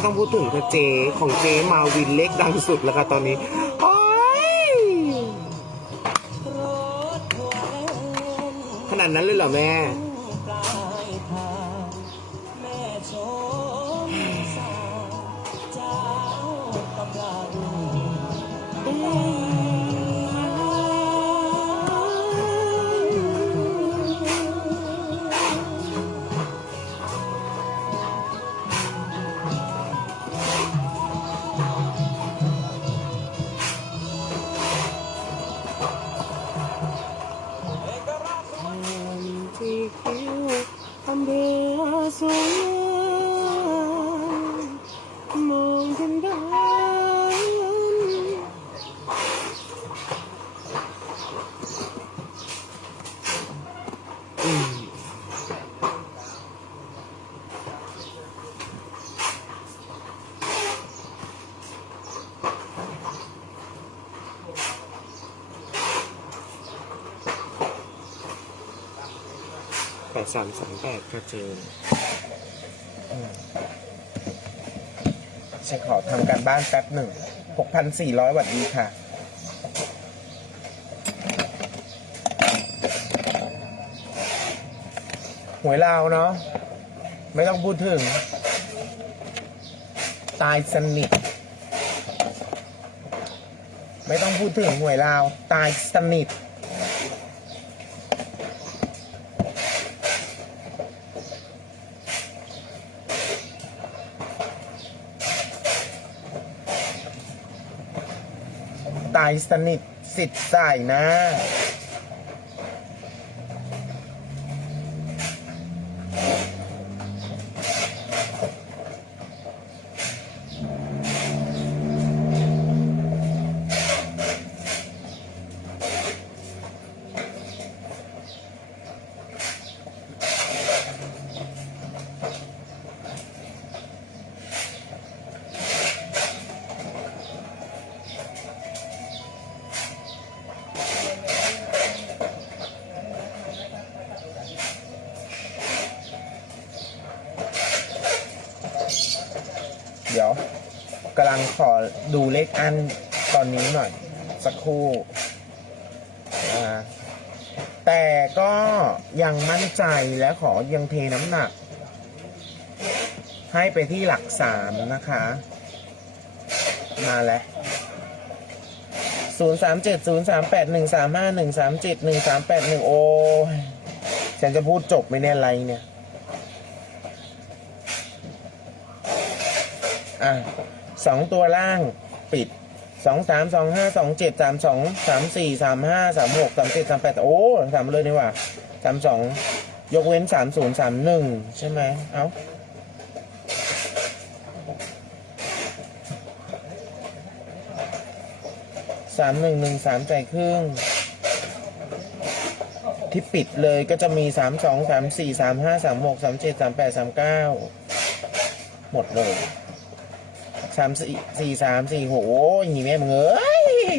ไม่ต้องพูดถึงค่ะเจของเจมาวินเล็กดังสุดแล้วค่ะตอนนี้โอ้ยขนาดนั้นเลยเหรอแม่ ดสามสามแปดกระเจินฉันขอทำการบ้านแป๊บหนึ่ง6,400วัตดีค่ะ หวยลาวเนาะ ไม่ต้องพูดถึง ตายสนิท ไม่ต้องพูดถึงหวยลาว ตายสนิท สนิทสิทธิ์ใส่นะ เดี๋ยวกำ ลังขอดูเลขอันตอนนี้หน่อย สักครู่แต่ก็ยังมั่นใจและขอยังเทน้ำหนัก ให้ไปที่หลักสามนะคะ มาแล้วศูนย์สามเจ็ดศูนย์สามแปดหนึ่งสามห้าหนึ่งสามเจ็ดหนึ่งสามแปดหนึ่งโอ้ฉันจะพูดจบไหมเนี่ยอะไรเนี่ย อะ สองตัวล่างปิดสองสามสองห้าสองเจ็ดสามสองสามสี่สามห้าสามหกสามเจ็ดสามแปดโอ้สามเลยนี่ว่าสามสองยกเว้นสามศูนย์สามหนึ่งใช่ไหมเอ้าสามหนึ่งหนึ่งสามใจครึ่งที่ปิดเลยก็จะมีสามสองสามสี่สามห้าสามหกสามเจ็ดสามแปดสามเก้าหมดเลย สามสี่สี่สามสี่หกโอ้ยนี่แม่มึงเอ้ย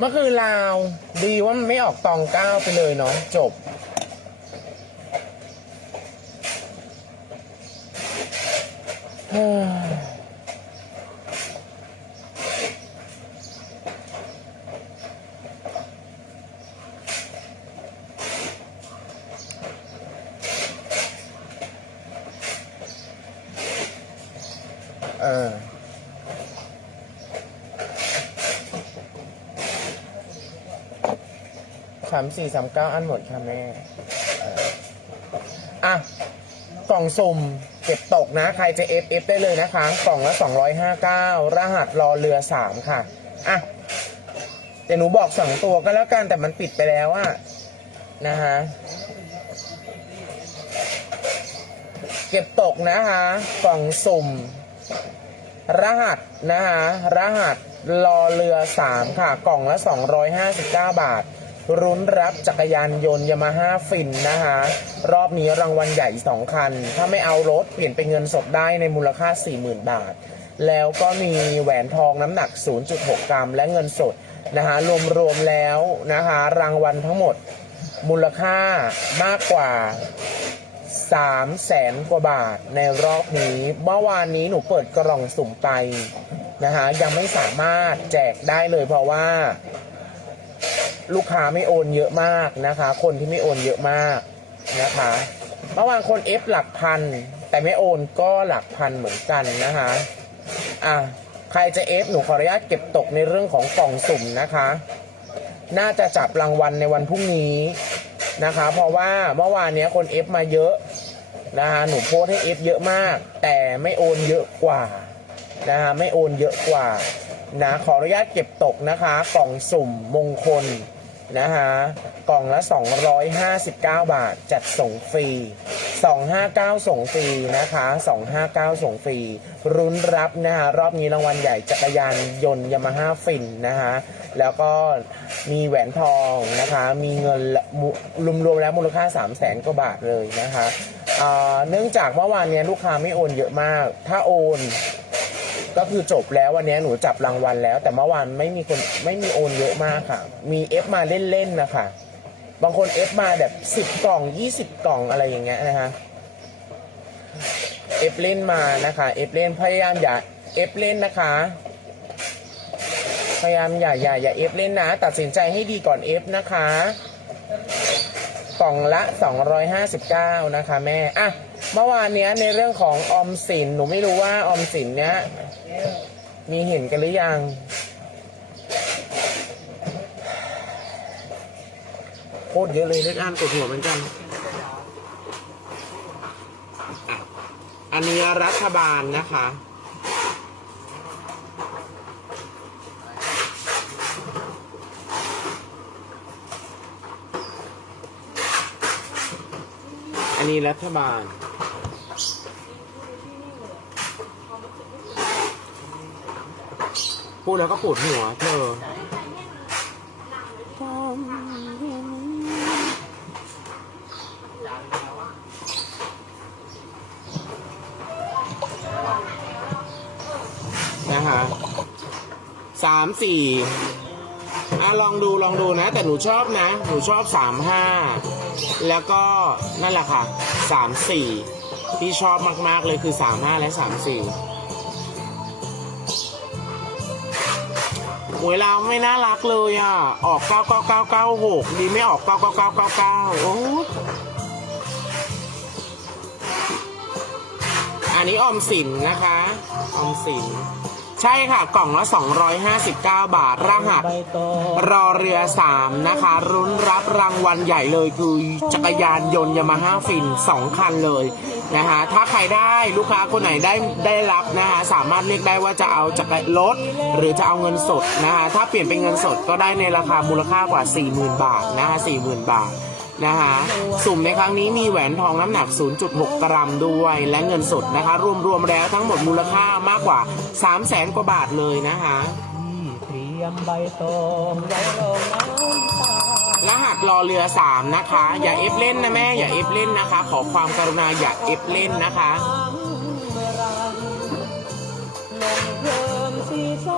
มันคือลาวดีว่ามันไม่ออกตองเก้าไปเลยเนาะจบ เฮ้ยามสี่สามเก้าอันหมดค่ะแม่อะกล่องสุ่มเก็บตกนะ ใครจะ F F ได้เลยนะคะ กล่องละ259รหัสรอเรือ3ค่ะ อะเดี๋ยวหนูบอกสองตัวก็แล้วกันแต่มันปิดไปแล้วอะนะฮะเก็บตกนะคะกล่องสุ่ม รหัสนะคะรหัสรอเรือ3ค่ะ กล่องละ259บาท รุ้นรับจักรยานยนต์ยามาฮ่าฟินนะคะรอบนี้รางวัลใหญ่ 2 คัน ถ้าไม่เอารถเปลี่ยนเป็นเงินสดได้ในมูลค่า 40,000 บาท แล้วก็มีแหวนทองน้ำหนัก 0.6 กรัม และเงินสดนะคะรวมๆแล้วนะคะรางวัลทั้งหมดมูลค่ามากกว่าสามแสนกว่าบาทในรอบนี้ เมื่อวานนี้หนูเปิดกล่องสุ่มไปนะคะยังไม่สามารถแจกได้เลยเพราะว่า ลูกค้าไม่โอนเยอะมากนะคะ คนที่ไม่โอนเยอะมากนะคะเมื่อวานคนเอฟหลักพัน แต่ไม่โอนก็หลักพันเหมือนกันนะคะอะใครจะเอฟหนูขออนุญาตเก็บตกในเรื่องของกล่องสุ่มนะคะ น่าจะจับรางวัลในวันพรุ่งนี้นะคะ เพราะว่าเมื่อวานเนี้ยคนเอฟมาเยอะนะคะหนูโพสให้เอฟเยอะมาก แต่ไม่โอนเยอะกว่านะคะไม่โอนเยอะกว่านะขออนุญาตเก็บตกนะคะ กล่องสุ่มมงคล นะคะกล่องละ 259 บาท จัดส่งฟรี 259 ส่งฟรีนะคะ 259 ส่งฟรี รุ้นรับนะคะรอบนี้รางวัลใหญ่จักรยานยนต์ยามาฮ่าฟินนะคะแล้วก็มีแหวนทองนะคะ มีเงินละมุรวมๆแล้วมูลค่า 3 0 0แสนกว่าบาทเลยนะคะเนื่องจากเมื่อวานนี้ลูกค้าไม่โอนเยอะมาก ถ้าโอน ก็คือจบแล้ววันนี้หนูจับรางวัลแล้ว แต่เมื่อวานไม่มีคนไม่มีโอนเยอะมากค่ะ มีเอฟมาเล่นๆนะคะบางคนเอฟมาแบบสิบกล่องยี่สิบกล่องอะไรอย่างเงี้ยนะคะเอฟเล่นมานะคะเอฟเล่นพยายามอย่าเอฟเล่นนะคะ พยายามอย่าอย่าอย่าเอฟเล่นนะ ตัดสินใจให้ดีก่อนเอฟนะคะกล่องละ 259 นะคะแม่ อะ เมื่อวานเนี้ยในเรื่องของออมสิน หนูไม่รู้ว่าออมสินเนี้ย มีเห็นกันหรือยัง โคตรเยอะเลยเลขอันกดหัวเหมือนกัน อันนี้รัฐบาลนะคะ อันนี้รัฐบาล พูดแล้วก็ปวดหัวเธอนะคะสามสี่อะลองดูลองดูนะ แต่หนูชอบนะ หนูชอบสามห้าแล้วก็นั่นแหละค่ะสามสี่ที่ชอบมาก ๆ เลยคือสามห้าและสามสี่ หวยเราไม่น่ารักเลยอะ ออกเก้าเก้าเก้าเก้าหกดีไม่ออกเก้าเก้าเก้าเก้าเก้าโอ้อันนี้ออมสินนะคะ ออมสิน ใช่ค่ะกล่องละ 259 บาท รหัส รอเรือ 3 นะคะ รุ้นรับรางวัลใหญ่เลยคือจักรยานยนต์ยามาฮ่าฟิน 2 คันเลยนะคะถ้าใครได้ลูกค้าคนไหนได้ได้รับนะคะสามารถเลือกได้ว่าจะเอาจักรรถหรือจะเอาเงินสดนะคะถ้าเปลี่ยนเป็นเงินสดก็ได้ในราคามูลค่ากว่า 40,000 บาทนะคะ40,000 บาท นะคะสุ่มในครั้งนี้มีแหวนทองน้ำหนัก 0.6 กรัมด้วย และเงินสดนะคะ รวมๆแล้วทั้งหมดมูลค่ามากกว่า 3 0 0แสนกว่าบาทเลยนะคะเตรียมใบตองไว้รองน้ำตารหัสรอเรือ 3 นะคะ อย่าเอฟเล่นนะแม่ อย่าเอฟเล่นนะคะ ขอความกรุณาอย่าเอฟเล่นนะคะ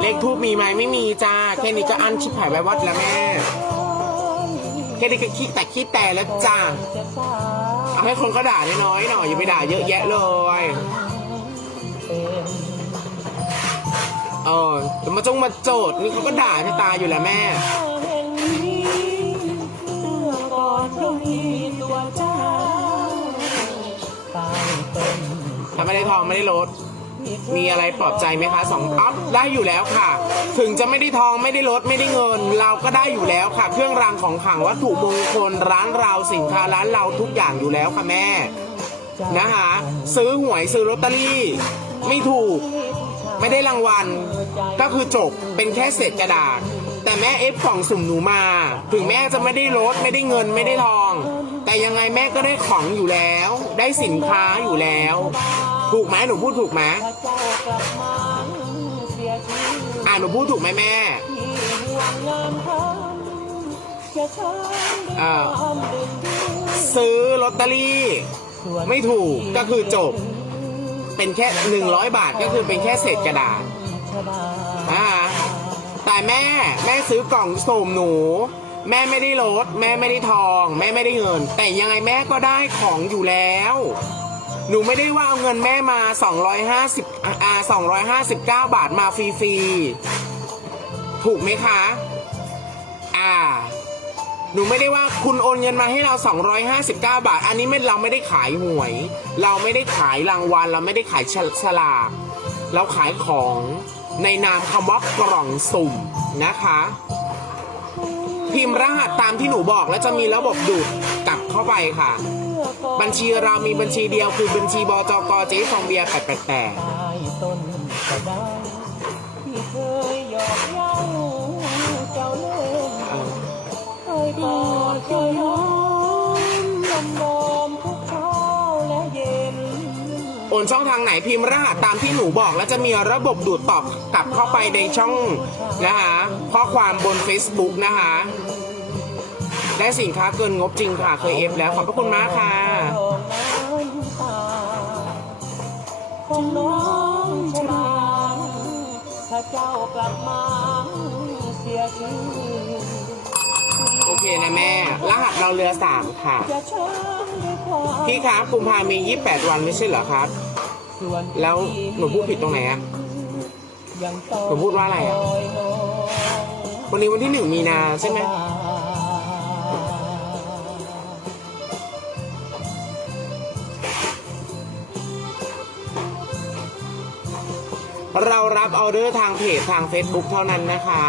เลขทูบมีไหมไม่มีจ้า แค่นี้ก็อันชิบหายไว้วัดแล้วแม่ แค่นี้ก็ขี้แต่ขี้แต่แล้วจ้าเอาให้คนก็ด่าน้อยๆหน่อยอย่าไปด่าเยอะแยะเลยเออแต่มาจงมาโจดนี่เขาก็ด่าให้ตายอยู่แล้วแม่แห่งนี้เมื่อก่อนเรามีตัวเจ้าตายเป็นถ้าไม่ได้ทองไม่ได้ลด มีอะไรปลอบใจไหมคะสองอ๊อฟได้อยู่แล้วค่ะ ถึงจะไม่ได้ทองไม่ได้ลดไม่ได้เงิน เราก็ได้อยู่แล้วค่ะ เครื่องรางของขลังวัตถุมงคลร้านเราสินค้าร้านเราทุกอย่างอยู่แล้วค่ะแม่นะคะซื้อหวยซื้อลอตเตอรี่ ไม่ถูก ไม่ได้รางวัล ก็คือจบเป็นแค่เศษกระดาษ แต่แม่เอฟกล่องสุ่มหนูมา ถึงแม่จะไม่ได้ลดไม่ได้เงินไม่ได้ทอง แต่ยังไงแม่ก็ได้ของอยู่แล้ว ได้สินค้าอยู่แล้ว ถูกไหมหนูพูดถูกไหมพระเจ้ากลับมาเสียชีวิตอ่าหนูพูดถูกไหมแม่ ที่ห่วงงานทำจะช้อ่า ความดึงดูซื้อลอตเตอรี่ ส่วนไม่ถูกก็คือจบ เป็นแค่ 100 บาทก็คือเป็นแค่เศษกระดาษ ชบาอ่าแต่แม่แม่ซื้อกล่องสุ่มหนู แม่ไม่ได้ลดแม่ไม่ได้ทอง แม่ไม่ได้เงิน แต่ยังไงแม่ก็ได้ของอยู่แล้ว หนูไม่ได้ว่าเอาเงินแม่มา 250อ่า259 บาทมาฟรีๆ ถูกไหมคะ อ่า หนูไม่ได้ว่าคุณโอนเงินมาให้เรา 259 บาท อันนี้ไม่เราไม่ได้ขายหวย เราไม่ได้ขายรางวัล เราไม่ได้ขายฉลาก เราขายของในนามคำว่ากล่องสุ่มนะคะพิมพ์รหัสตามที่หนูบอกแล้วจะมีระบบดูดกลับเข้าไปค่ะ บัญชีเรามีบัญชีเดียวคือบัญชีบจกเจ๊ฟองเบียร์888ใต้ต้นกระไดที่เคยหยอกเย้าเจ้าเล่นเคยกอดเคยหอมลมลมทุกเช้าและเย็น โอนช่องทางไหนพิมพ์รหัสตามที่หนูบอก แล้วจะมีระบบดูดตอบกลับเข้าไปในช่องนะคะข้อความบน Facebook นะคะได้สินค้าเกินงบจริงค่ะ เคยเอฟแล้วขอบพระคุณมากค่ะ งน้องชนางถ้าเจ้ากลับมาเสียชื่อ โอเคนะแม่ รหัสเราเรือสามค่ะ จะเชิญด้วยความพี่คะกุมภามี 28 วันไม่ใช่เหรอครับ ส่วนแล้วหนูพูดผิดตรงไหนอะยังต้องหนูพูดว่าอะไรอะ คยมองวันนี้วันที่หนึ่งมีนาใช่ไหม เรารับออเดอร์ทางเพจทาง Facebook เท่านั้นนะคะ